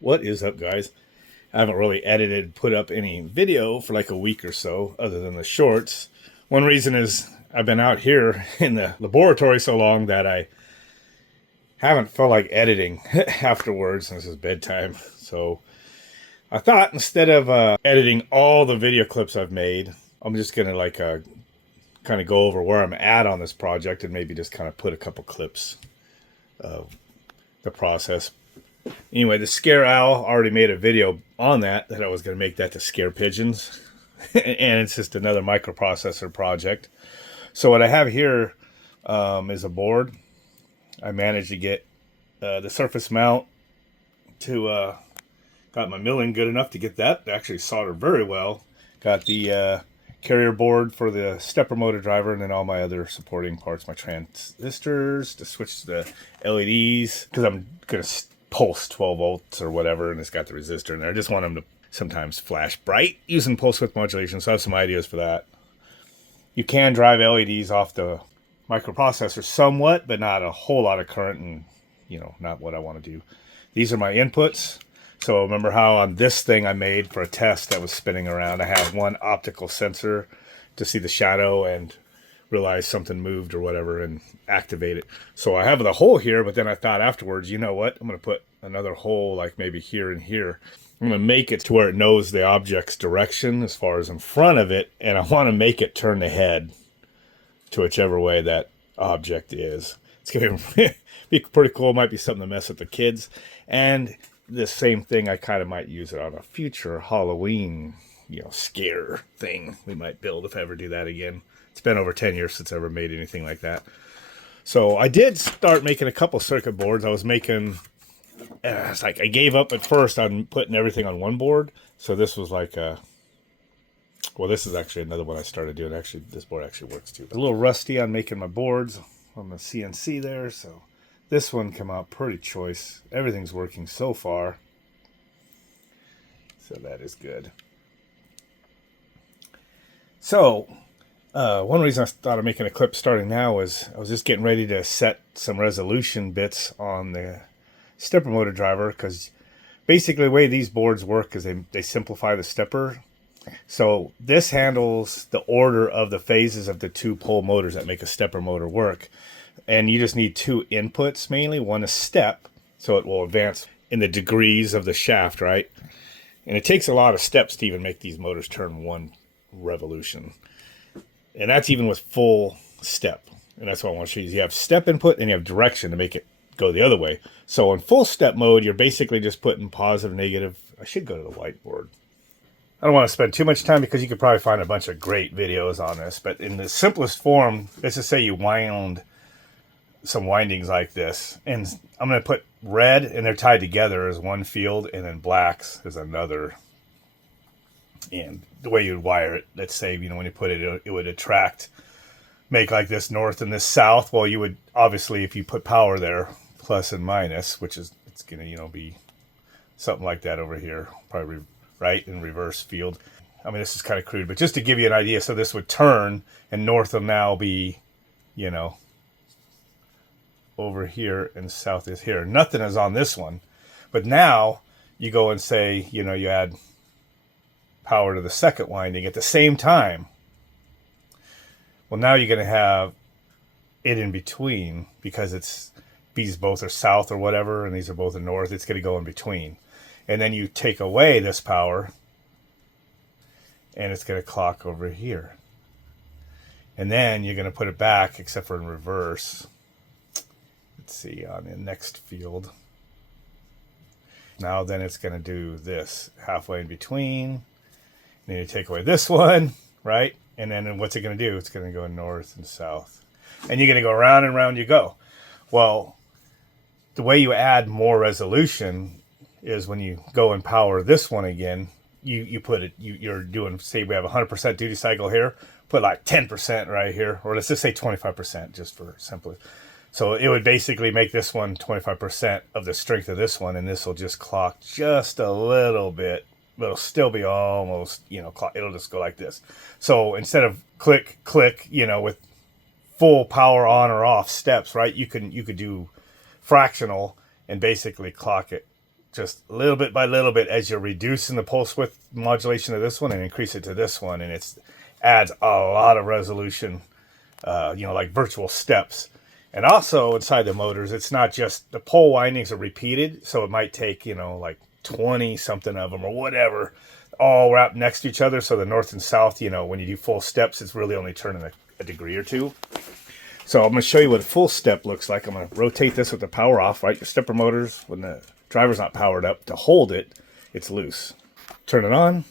What is up, guys? I haven't really edited, put up any video for like a week or so, other than the shorts. One reason is I've been out here in the laboratory so long that I haven't felt like editing afterwards since it's bedtime. So I thought instead of editing all the video clips I've made, I'm just going to kind of go over where I'm at on this project and maybe just kind of put a couple clips of the process. Anyway, the scare owl already made a video on that I was going to make that to scare pigeons. And it's just another microprocessor project. So what I have here is a board. I managed to get the surface mount to, got my milling good enough to get that. Actually soldered very well. Got the carrier board for the stepper motor driver, and then all my other supporting parts, my transistors to switch to the LEDs, because I'm going to pulse 12 volts or whatever, and it's got the resistor in there. I just want them to sometimes flash bright using pulse width modulation, so I have some ideas for that. You can drive LEDs off the microprocessor somewhat, but not a whole lot of current, and not what I want to do. These are my inputs. So remember how on this thing I made for a test that was spinning around, I have one optical sensor to see the shadow and realize something moved or whatever and activate it. So I have the hole here, but then I thought afterwards, you know what? I'm going to put another hole like maybe here and here. I'm going to make it to where it knows the object's direction as far as in front of it, and I want to make it turn the head to whichever way that object is. It's going to be pretty cool. It might be something to mess with the kids. And the same thing, I kind of might use it on a future Halloween, scare thing we might build if I ever do that again. It's been over 10 years since I ever made anything like that. So I did start making a couple circuit boards. I was making, it's like I gave up at first on putting everything on one board. So this was like this is actually another one I started doing. Actually, this board actually works too. But a little rusty on making my boards on the CNC there, so this one came out pretty choice. Everything's working so far, so that is good. So one reason I thought of making a clip starting now was I was just getting ready to set some resolution bits on the stepper motor driver, because basically the way these boards work is they simplify the stepper. So this handles the order of the phases of the two pole motors that make a stepper motor work. And you just need two inputs mainly. One is step, so it will advance in the degrees of the shaft, right? And it takes a lot of steps to even make these motors turn one revolution. And that's even with full step. And that's what I want to show you. You have step input and you have direction to make it go the other way. So in full step mode, you're basically just putting positive, negative. I should go to the whiteboard. I don't want to spend too much time because you could probably find a bunch of great videos on this. But in the simplest form, let's just say you wound some windings like this, and I'm going to put red, and they're tied together as one field, and then blacks as another. And the way you'd wire it, let's say, when you put it, it would attract, make like this north and this south. Well, you would obviously, if you put power there, plus and minus, which is, it's going to, be something like that over here, probably right in reverse field. I mean, this is kind of crude, but just to give you an idea, so this would turn, and north will now be, over here, and south is here. Nothing is on this one. But now you go and say, you add power to the second winding at the same time. Well, now you're going to have it in between, because these both are south or whatever, and these are both in north. It's going to go in between. And then you take away this power, and it's going to clock over here. And then you're going to put it back, except for in reverse. Let's see, on the next field. Now then it's going to do this halfway in between. And then you take away this one, right? And then what's it going to do? It's going to go north and south. And you're going to go round and round you go. Well, the way you add more resolution is when you go and power this one again, you put it, you're doing, say we have 100% duty cycle here, put like 10% right here, or let's just say 25% just for simplicity. So it would basically make this one 25% of the strength of this one, and this will just clock just a little bit, but it'll still be almost, it'll just go like this. So instead of click, click, with full power on or off steps, right? You could do fractional and basically clock it just little bit by little bit as you're reducing the pulse width modulation of this one and increase it to this one, and it's adds a lot of resolution, like virtual steps. And also inside the motors, it's not just the pole windings are repeated, so it might take like 20 something of them or whatever, all wrapped next to each other. So the north and south, when you do full steps, it's really only turning a degree or two. So I'm going to show you what a full step looks like. I'm going to rotate this with the power off, right? Your stepper motors, when the driver's not powered up, to hold it, it's loose. Turn it on.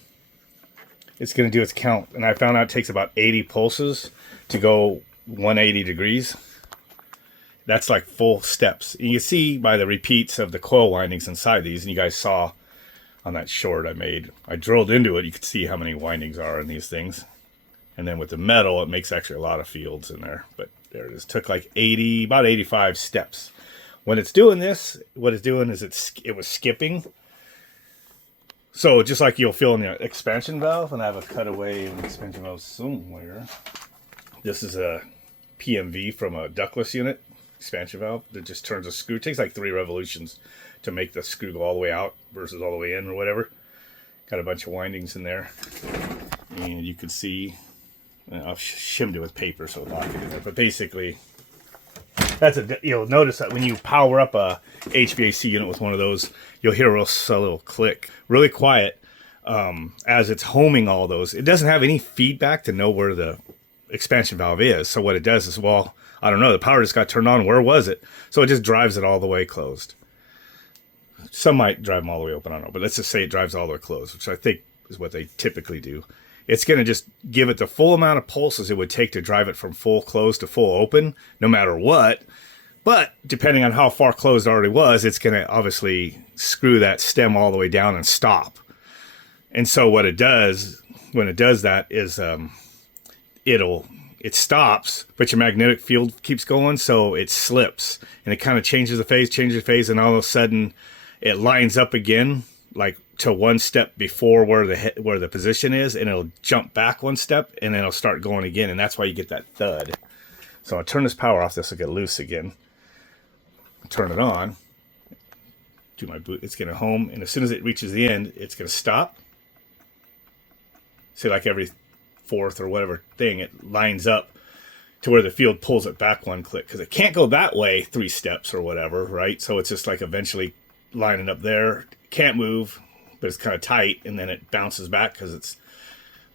It's going to do its count. And I found out it takes about 80 pulses to go 180 degrees. That's like full steps. And you can see by the repeats of the coil windings inside these, and you guys saw on that short I made, I drilled into it, you could see how many windings are in these things. And then with the metal, it makes actually a lot of fields in there. But there it is. Took like about 85 steps. When it's doing this, what it's doing is it was skipping. So just like you'll feel in the expansion valve, and I have a cutaway of an expansion valve somewhere. This is a PMV from a ductless unit expansion valve that just turns a screw. It takes like 3 revolutions to make the screw go all the way out versus all the way in or whatever. Got a bunch of windings in there. And you can see, I've shimmed it with paper so it'll lock it in there. But basically, you'll notice that when you power up a HVAC unit with one of those, you'll hear a little click, really quiet, as it's homing all those. It doesn't have any feedback to know where the expansion valve is. So what it does is, well, I don't know, the power just got turned on. Where was it? So it just drives it all the way closed. Some might drive them all the way open, I don't know. But let's just say it drives all the way closed, which I think is what they typically do. It's going to just give it the full amount of pulses it would take to drive it from full closed to full open, no matter what. But depending on how far closed it already was, it's going to obviously screw that stem all the way down and stop. And so what it does, when it does that, is it stops, but your magnetic field keeps going, so it slips. And it kind of changes the phase, and all of a sudden it lines up again, like to one step before where the position is, and it'll jump back one step, and then it'll start going again, and that's why you get that thud. So I'll turn this power off. This will get loose again. Turn it on. Do my boot. It's going to home, and as soon as it reaches the end, it's going to stop. See, like every fourth or whatever thing, it lines up to where the field pulls it back one click, because it can't go that way 3 steps or whatever, right? So it's just like eventually lining up there. Can't move, but it's kind of tight, and then it bounces back because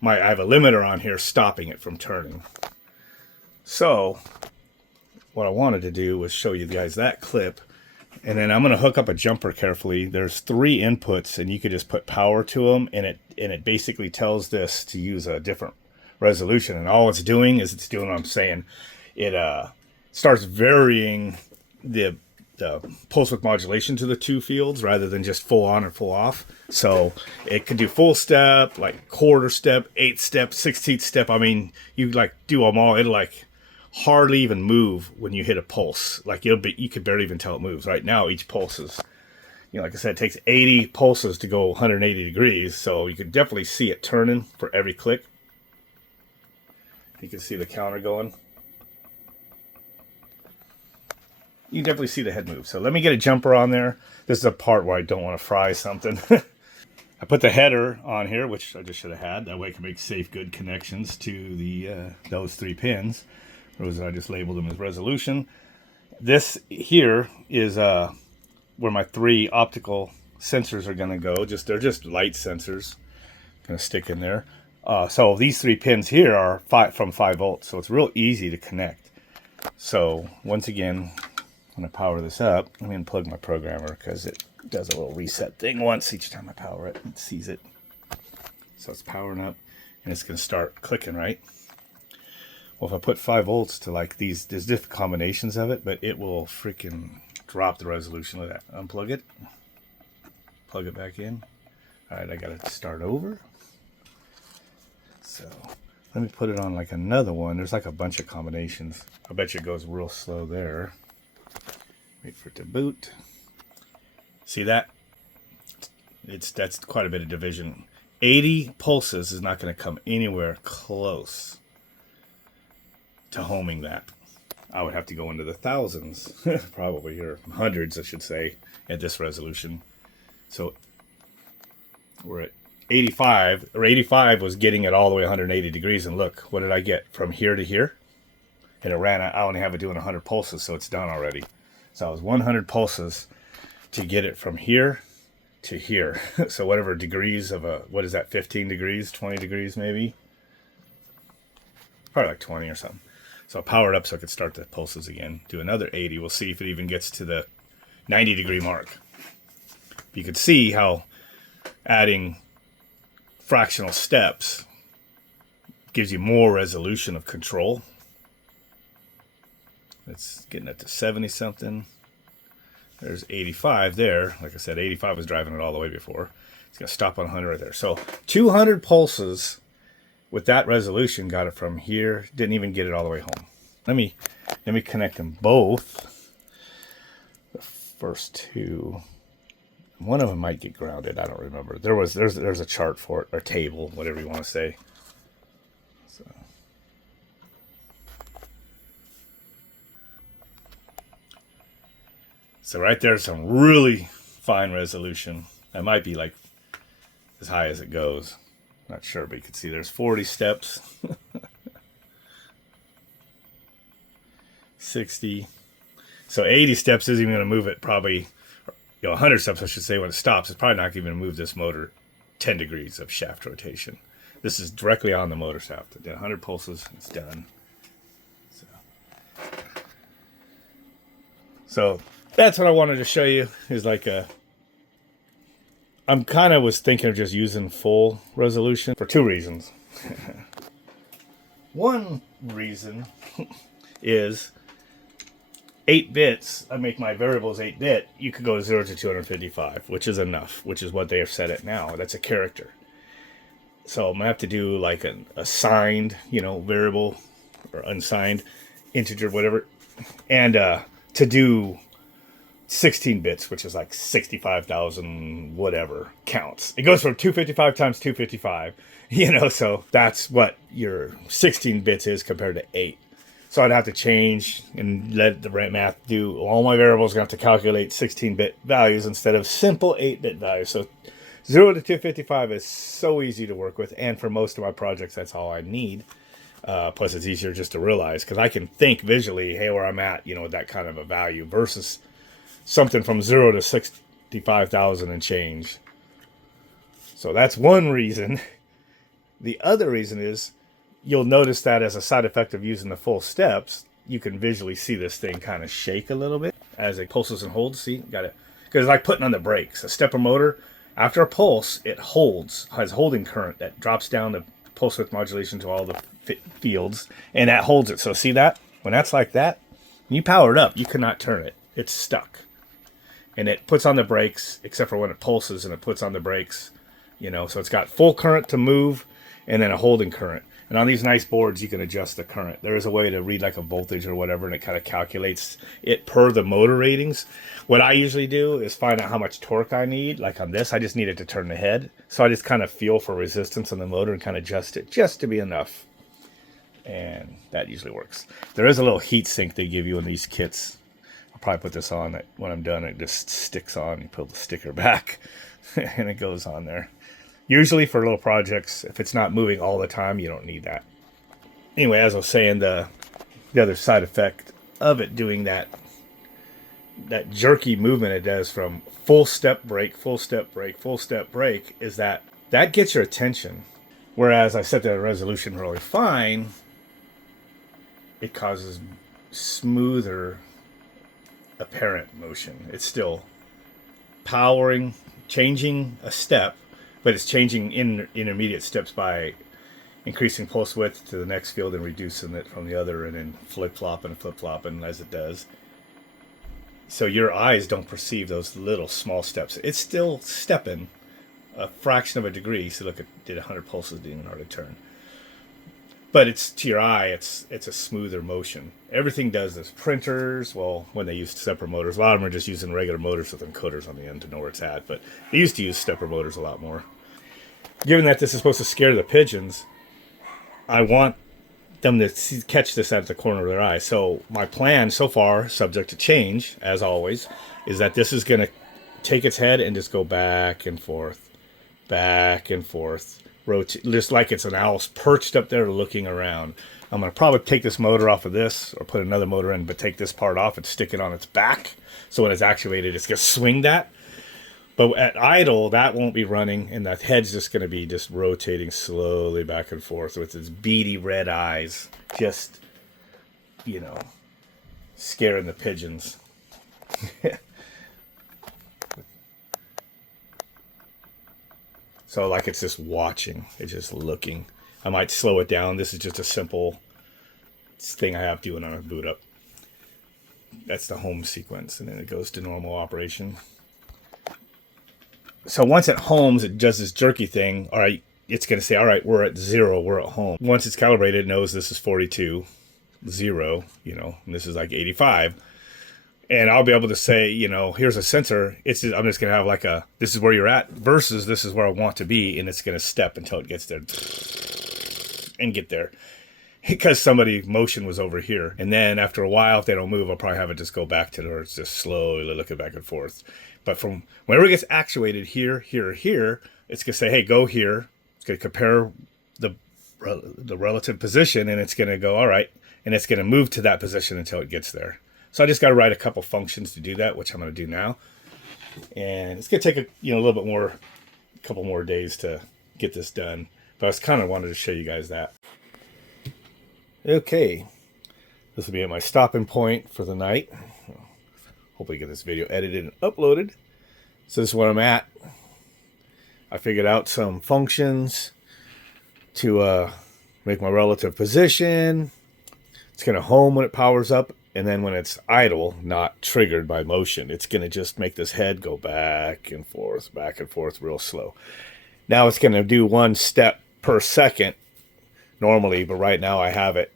I have a limiter on here stopping it from turning. So what I wanted to do was show you guys that clip, and then I'm going to hook up a jumper carefully. There's 3 inputs, and you could just put power to them, and it basically tells this to use a different resolution, and all it's doing is it's doing what I'm saying. It starts varying the pulse width modulation to the 2 fields rather than just full on or full off. So it could do full step, like quarter step, 8 step, 16th step. I mean, you like do them all. It'll like hardly even move when you hit a pulse. Like you could barely even tell it moves. Right now, each pulse is, like I said, it takes 80 pulses to go 180 degrees. So you could definitely see it turning for every click. You can see the counter going. You definitely see the head move. So let me get a jumper on there. This is a part where I don't want to fry something. I put the header on here, which I just should have had. That way I can make safe, good connections to those 3 pins. Those I just labeled them as resolution. This here is where my 3 optical sensors are going to go. They're just light sensors. Going to stick in there. So these 3 pins here are from 5 volts. So it's real easy to connect. So once again, I'm going to power this up. Let me unplug my programmer because it does a little reset thing once each time I power it. It sees it. So it's powering up, and it's going to start clicking, right? Well, if I put 5 volts to like these, there's different combinations of it, but it will freaking drop the resolution of that. Unplug it. Plug it back in. All right, I got to start over. So let me put it on like another one. There's like a bunch of combinations. I bet you it goes real slow there. Wait for it to boot. See that? That's quite a bit of division. 80 pulses is not going to come anywhere close to homing that. I would have to go into the thousands, probably, or hundreds, I should say, at this resolution. So we're at 85, or 85 was getting it all the way 180 degrees. And look, what did I get from here to here? And it ran out. I only have it doing 100 pulses, so it's done already. So I was 100 pulses to get it from here to here. So whatever degrees of a, what is that, 15 degrees, 20 degrees maybe? Probably like 20 or something. So I'll power it up so I could start the pulses again. Do another 80. We'll see if it even gets to the 90 degree mark. You could see how adding fractional steps gives you more resolution of control. It's getting up to 70 something. There's 85 there. Like I said, 85 was driving it all the way before. It's going to stop on 100 right there. So 200 pulses with that resolution got it from here. Didn't even get it all the way home. Let me connect them both. The first two. One of them might get grounded. I don't remember. There's a chart for it, or table, whatever you want to say. So right there's some really fine resolution. That might be like as high as it goes. Not sure, but you can see there's 40 steps. 60. So 80 steps isn't even going to move it probably. 100 steps, I should say, when it stops, it's probably not even going to move this motor 10 degrees of shaft rotation. This is directly on the motor shaft. It did 100 pulses, it's done. So that's what I wanted to show you, is like I'm kind of was thinking of just using full resolution for two reasons. One reason is 8 bits, I make my variables 8-bit, you could go 0 to 255, which is enough, which is what they have set it now. That's a character. So I'm going to have to do like a signed, variable or unsigned integer, whatever. And to do 16 bits, which is like 65,000 whatever counts. It goes from 255 times 255, so that's what your 16 bits is compared to 8. So I'd have to change and let the math do all my variables. Going to have to calculate 16-bit values instead of simple 8-bit values. So 0 to 255 is so easy to work with, and for most of my projects, that's all I need. Plus, it's easier just to realize, because I can think visually, hey, where I'm at, with that kind of a value versus something from 0 to 65,000 and change. So that's one reason. The other reason is, you'll notice that as a side effect of using the full steps, you can visually see this thing kind of shake a little bit as it pulses and holds. See, got it. Because it's like putting on the brakes. A stepper motor, after a pulse, it has holding current that drops down the pulse width modulation to all the fields, and that holds it. So see that? When that's like that, when you power it up, you cannot turn it. It's stuck. And it puts on the brakes, except for when it pulses and it puts on the brakes, so it's got full current to move and then a holding current. And on these nice boards, you can adjust the current. There is a way to read like a voltage or whatever, and it kind of calculates it per the motor ratings. What I usually do is find out how much torque I need. Like on this, I just need it to turn the head. So I just kind of feel for resistance on the motor and kind of adjust it just to be enough. And that usually works. There is a little heat sink they give you in these kits. I'll probably put this on when I'm done. It just sticks on. You pull the sticker back and it goes on there. Usually for little projects, if it's not moving all the time, you don't need that. Anyway, as I was saying, the other side effect of it doing that jerky movement it does from full step brake, full step brake, full step brake, is that gets your attention. Whereas I set the resolution really fine, it causes smoother apparent motion. It's still powering, changing a step, but it's changing intermediate steps by increasing pulse width to the next field and reducing it from the other, and then flip-flopping as it does. So your eyes don't perceive those little small steps. It's still stepping a fraction of a degree. So look, it did 100 pulses, didn't even hardly turn. But it's to your eye, it's a smoother motion. Everything does this. Printers, well, when they use stepper motors, a lot of them are just using regular motors with encoders on the end to know where it's at. But they used to use stepper motors a lot more. Given that this is supposed to scare the pigeons, I want them to catch this at the corner of their eye. So my plan so far, subject to change, as always, is that this is going to take its head and just go back and forth, rotate, just like it's an owl perched up there looking around. I'm going to probably take this motor off of this or put another motor in, but take this part off and stick it on its back. So when it's actuated, it's going to swing that. But at idle, that won't be running, and that head's just going to be just rotating slowly back and forth with its beady red eyes, just, you know, scaring the pigeons. So like it's just watching, it's just looking. I might slow it down. This is just a simple thing I have doing on a boot up. That's the home sequence, and then it goes to normal operation. So once it homes, it does this jerky thing. All right, it's going to say, all right, we're at 0, we're at home. Once it's calibrated, it knows this is 42, 0, you know, and this is like 85. And I'll be able to say, you know, here's a sensor. I'm just going to have like a, this is where you're at versus this is where I want to be. And it's going to step until it gets there and get there. Because somebody motion was over here. And then after a while, if they don't move, I'll probably have it just go back to where it's just slowly looking back and forth. But from whenever it gets actuated here, here, here, it's going to say, hey, go here. It's going to compare the relative position, and it's going to go, all right. And it's going to move to that position until it gets there. So I just got to write a couple functions to do that, which I'm going to do now. And it's going to take a little bit more, a couple more days to get this done. But I was kind of wanted to show you guys that. Okay, this will be at my stopping point for the night. Hopefully get this video edited and uploaded. So this is where I'm at. I figured out some functions to make my relative position. It's going to home when it powers up, and then when it's idle, not triggered by motion, it's going to just make this head go back and forth real slow. Now it's going to do 1 step per second normally, but right now I have it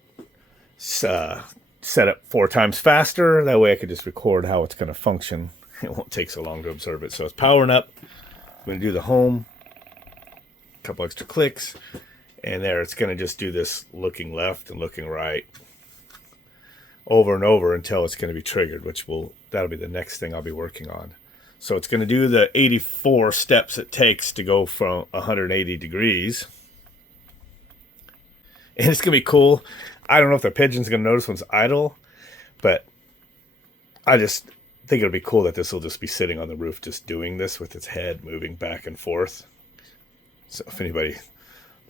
set up 4 times faster. That way I could just record how it's going to function. It won't take so long to observe it. So it's powering up. I'm going to do the home, a couple extra clicks, and there it's going to just do this looking left and looking right over and over until it's going to be triggered, that'll be the next thing I'll be working on. So it's going to do the 84 steps it takes to go from 180 degrees. And it's going to be cool. I don't know if the pigeon's going to notice when it's idle, but I just think it'll be cool that this will just be sitting on the roof just doing this with its head moving back and forth. So if anybody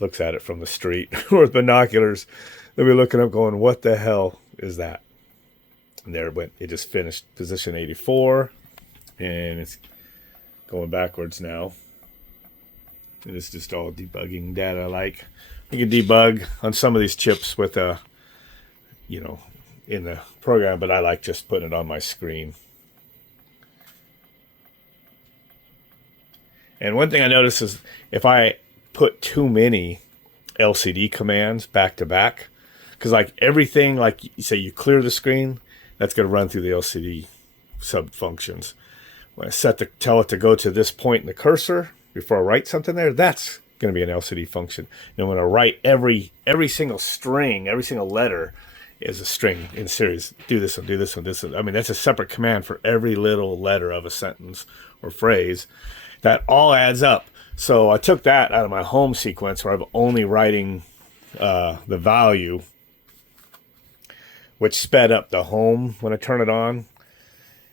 looks at it from the street or with binoculars, they'll be looking up going, what the hell is that? And there it went. It just finished position 84, and it's going backwards now. And it's just all debugging data. Like you can debug on some of these chips with in the program, but I like just putting it on my screen. And one thing I noticed is if I put too many LCD commands back to back, because like everything, like you say, you clear the screen, that's going to run through the LCD sub functions. When I tell it to go to this point in the cursor before I write something there, that's going to be an LCD function. And when I write every single string, every single letter is a string in series. Do this one, do this one, this one. I mean, that's a separate command for every little letter of a sentence or phrase. That all adds up. So I took that out of my home sequence where I'm only writing the value, which sped up the home when I turn it on.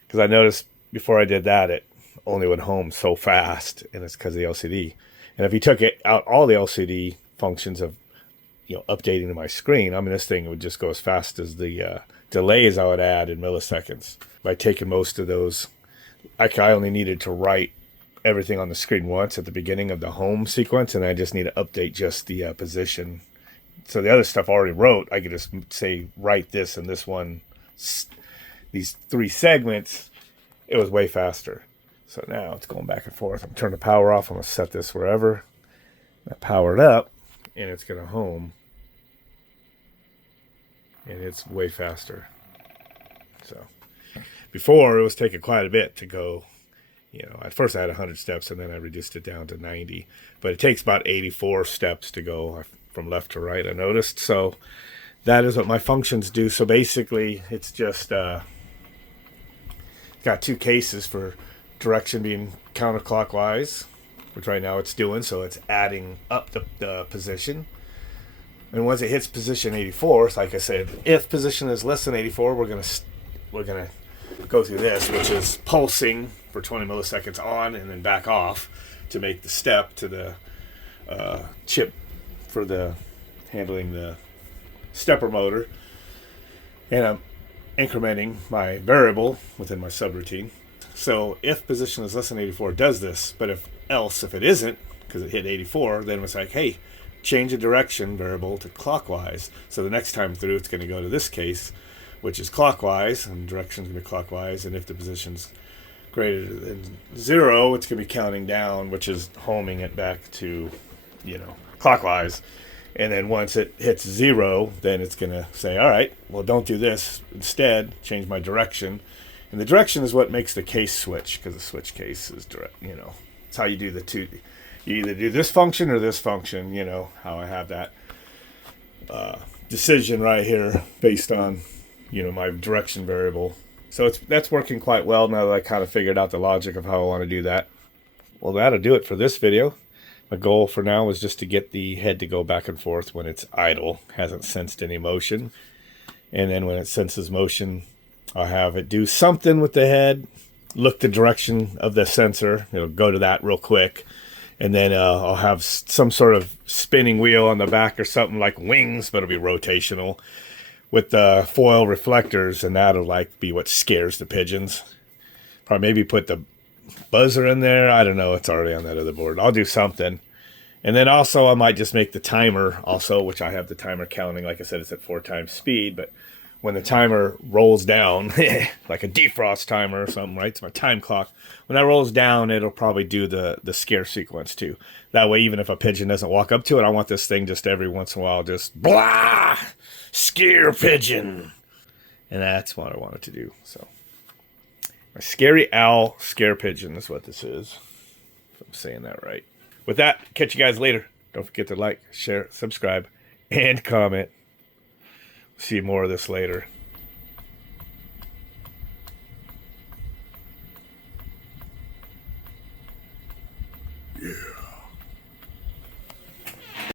Because I noticed before I did that, it only would home so fast, and it's because of the LCD. And if you took it out, all the LCD functions of updating to my screen, I mean, this thing would just go as fast as the delays I would add in milliseconds. By taking most of those, I only needed to write everything on the screen once at the beginning of the home sequence, and I just need to update just the position. So the other stuff I already wrote, I could just say, write this and this one, these 3 segments, it was way faster. So now it's going back and forth. I'm turning the power off. I'm going to set this wherever. I power it up, and it's going to home. And it's way faster. So before, it was taking quite a bit to go. At first I had 100 steps, and then I reduced it down to 90. But it takes about 84 steps to go from left to right, I noticed. So that is what my functions do. So basically, it's just got 2 cases for direction being counterclockwise, which right now it's doing, so it's adding up the position. And once it hits position 84, like I said, if position is less than 84, we're gonna go through this, which is pulsing for 20 milliseconds on and then back off to make the step to the chip for the handling the stepper motor. And I'm incrementing my variable within my subroutine. So if position is less than 84, it does this. But if it isn't, because it hit 84, then it's like, hey, change the direction variable to clockwise. So the next time through, it's going to go to this case, which is clockwise, and direction is going to be clockwise. And if the position's greater than 0, it's going to be counting down, which is homing it back to, clockwise. And then once it hits 0, then it's going to say, all right, well, don't do this. Instead, change my direction. And the direction is what makes the case switch, because the switch case is direct, It's how you do the two. You either do this function or this function, how I have that decision right here based on, my direction variable. So that's working quite well now that I kind of figured out the logic of how I want to do that. Well, that'll do it for this video. My goal for now is just to get the head to go back and forth when it's idle, hasn't sensed any motion. And then when it senses motion, I'll have it do something with the head, look the direction of the sensor, it'll go to that real quick. And then I'll have some sort of spinning wheel on the back or something like wings, but it'll be rotational with the foil reflectors, and that'll be what scares the pigeons. Probably maybe put the buzzer in there. I don't know. It's already on that other board. I'll do something. And then also I might just make the timer also, which I have the timer counting. Like I said, it's at 4 times speed, but when the timer rolls down, like a defrost timer or something, right? It's my time clock. When that rolls down, it'll probably do the scare sequence too. That way, even if a pigeon doesn't walk up to it, I want this thing just every once in a while, just blah, scare pigeon. And that's what I want it to do. So my scary owl scare pigeon is what this is. If I'm saying that right. With that, catch you guys later. Don't forget to like, share, subscribe, and comment. See more of this later.